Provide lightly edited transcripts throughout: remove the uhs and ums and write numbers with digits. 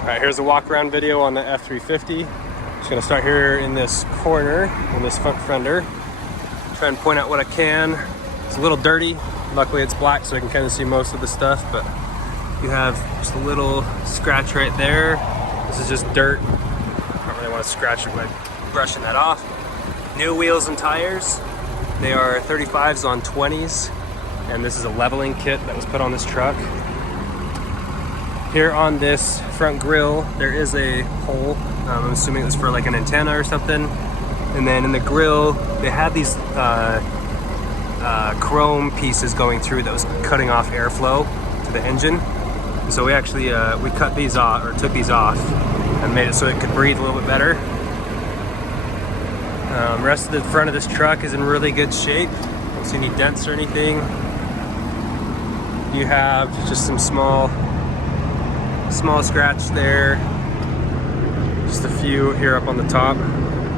All right, here's a walk around video on the F350. Just gonna start here in this corner, in this front fender. Try and point out what I can. It's a little dirty. Luckily it's black so I can kind of see most of the stuff, but you have just a little scratch right there. This is just dirt. I don't really want to scratch it by brushing that off. New wheels and tires. They are 35s on 20s, and this is a leveling kit that was put on this truck. Here on this front grille, there is a hole. I'm assuming it's for like an antenna or something. And then in the grille, they had these chrome pieces going through that was cutting off airflow to the engine. And so we actually we cut these off, or took these off, and made it so it could breathe a little bit better. Rest of the front of this truck is in really good shape. Don't see any dents or anything. You have just some small scratch there. Just a few here up on the top.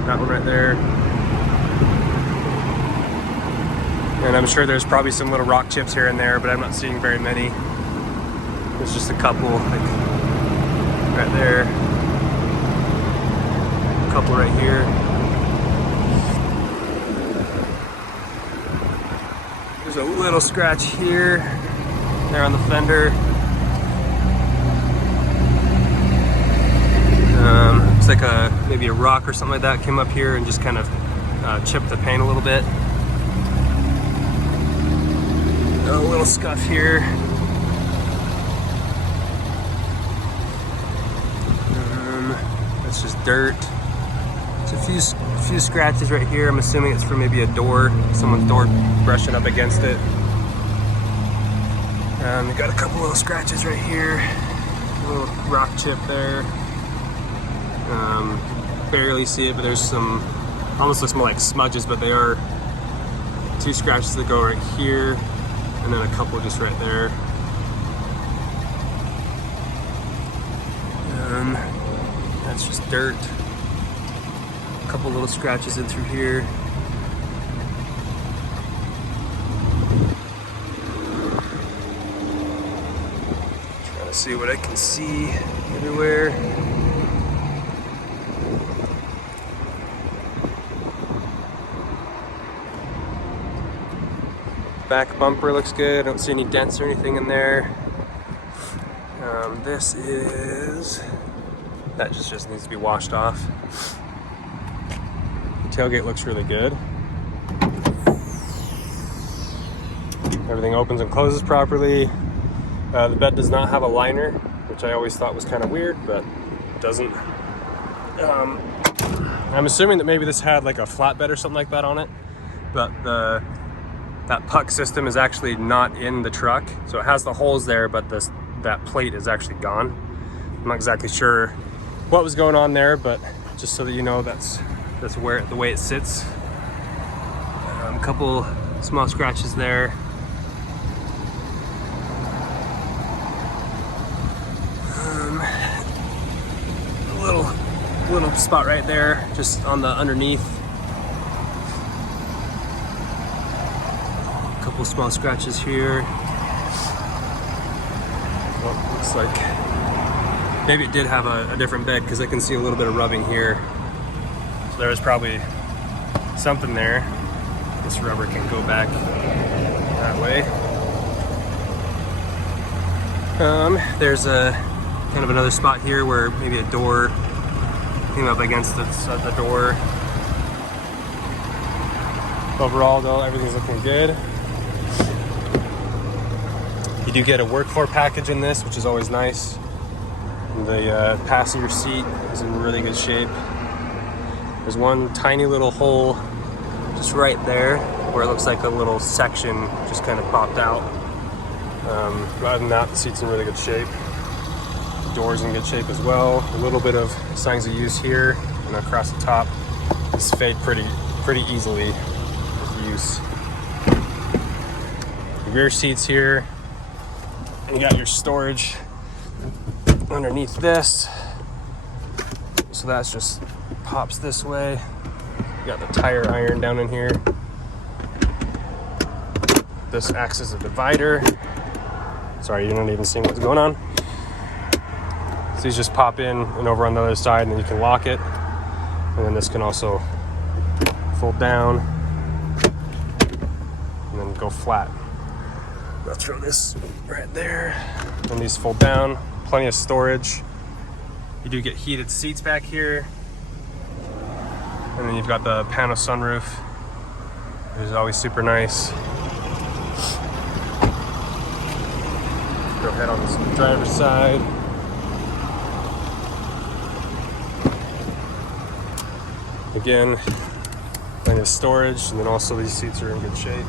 That one right there. And I'm sure there's probably some little rock chips here and there, but I'm not seeing very many. There's just a couple, like right there. A couple right here. There's a little scratch here, there on the fender. Looks like maybe a rock or something like that came up here and just kind of chipped the paint a little bit. A little scuff here. That's just dirt. There's a few scratches right here. I'm assuming it's for maybe a door, someone's door brushing up against it. We got a couple little scratches right here. A little rock chip there. Barely see it, but there's some, almost looks more like smudges, but they are two scratches that go right here, and then a couple just right there. That's just dirt. A couple little scratches in through here. Trying to see what I can see everywhere. Back bumper looks good. I don't see any dents or anything in there. This is, that just needs to be washed off. Tailgate looks really good. Everything opens and closes properly. The bed does not have a liner, which I always thought was kind of weird, but it doesn't. I'm assuming that maybe this had like a flatbed or something like that on it, but that puck system is actually not in the truck. So it has the holes there, but that plate is actually gone. I'm not exactly sure what was going on there, but just so that you know, that's where the way it sits. A couple small scratches there. A little spot right there, just on the underneath. Couple small scratches here. Well, looks like maybe it did have a different bed, because I can see a little bit of rubbing here. So there was probably something there. This rubber can go back that way. There's a kind of another spot here where maybe a door came up against the door. Overall though, everything's looking good. You do get a work floor package in this, which is always nice. The passenger seat is in really good shape. There's one tiny little hole just right there where it looks like a little section just kind of popped out. Other than that, the seat's in really good shape. The door's in good shape as well. A little bit of signs of use here, and across the top is fade pretty easily with use. The rear seats here. You got your storage underneath this, so that's just pops this way. You got the tire iron down in here. This acts as a divider. Sorry, you're not even seeing what's going on. So these just pop in and over on the other side, and then you can lock it. And then this can also fold down and then go flat. I'll throw this right there. And these fold down, plenty of storage. You do get heated seats back here. And then you've got the pano sunroof, which is always super nice. Go ahead on this driver's side. Again, plenty of storage, and then also these seats are in good shape.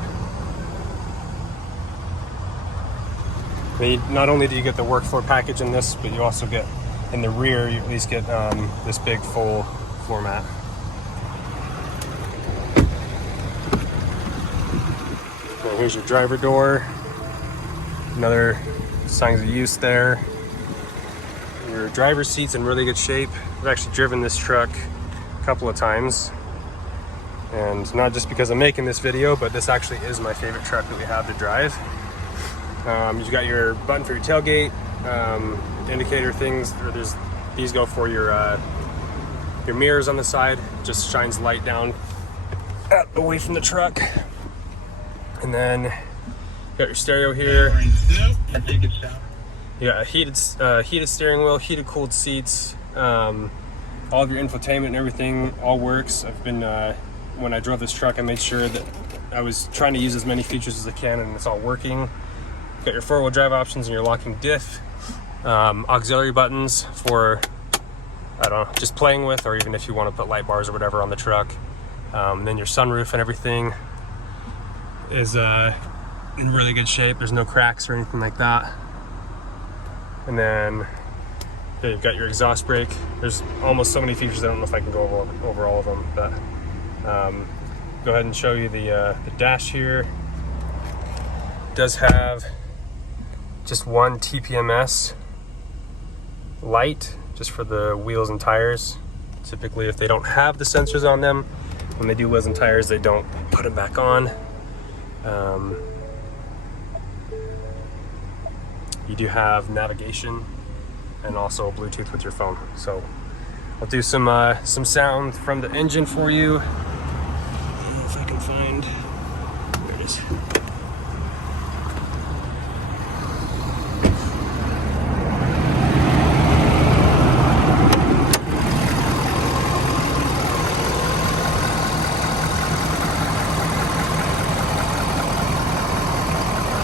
Not only do you get the work floor package in this, but you also get, in the rear, you at least get this big full floor mat. And here's your driver door. Another signs of use there. Your driver's seat's in really good shape. I've actually driven this truck a couple of times. And not just because I'm making this video, but this actually is my favorite truck that we have to drive. You've got your button for your tailgate, indicator things. These go for your mirrors on the side. Just shines light down away from the truck. And then you got your stereo here. You got a heated steering wheel, heated cooled seats. All of your infotainment and everything all works. I've been when I drove this truck, I made sure that I was trying to use as many features as I can, and it's all working. Got your four-wheel drive options and your locking diff, auxiliary buttons for, I don't know, just playing with, or even if you want to put light bars or whatever on the truck. And then your sunroof and everything is in really good shape. There's no cracks or anything like that. And then yeah, you've got your exhaust brake. There's almost so many features, I don't know if I can go over all of them, but go ahead and show you the dash here. It does have just one TPMS light just for the wheels and tires. Typically, if they don't have the sensors on them, when they do wheels and tires, they don't put them back on. You do have navigation and also Bluetooth with your phone. So I'll do some sound from the engine for you. I don't know if I can find, there it is.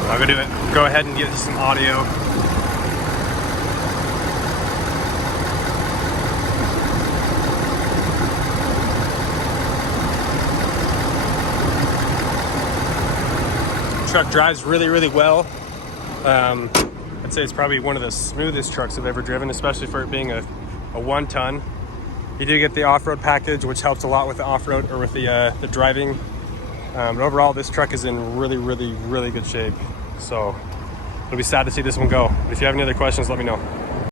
I'm gonna go ahead and get some audio. The truck drives really, really well. I'd say it's probably one of the smoothest trucks I've ever driven, especially for it being a 1-ton. You do get the off-road package, which helps a lot with the off-road or with the driving. But overall, this truck is in really, really, really good shape. So it'll be sad to see this one go. If you have any other questions, let me know.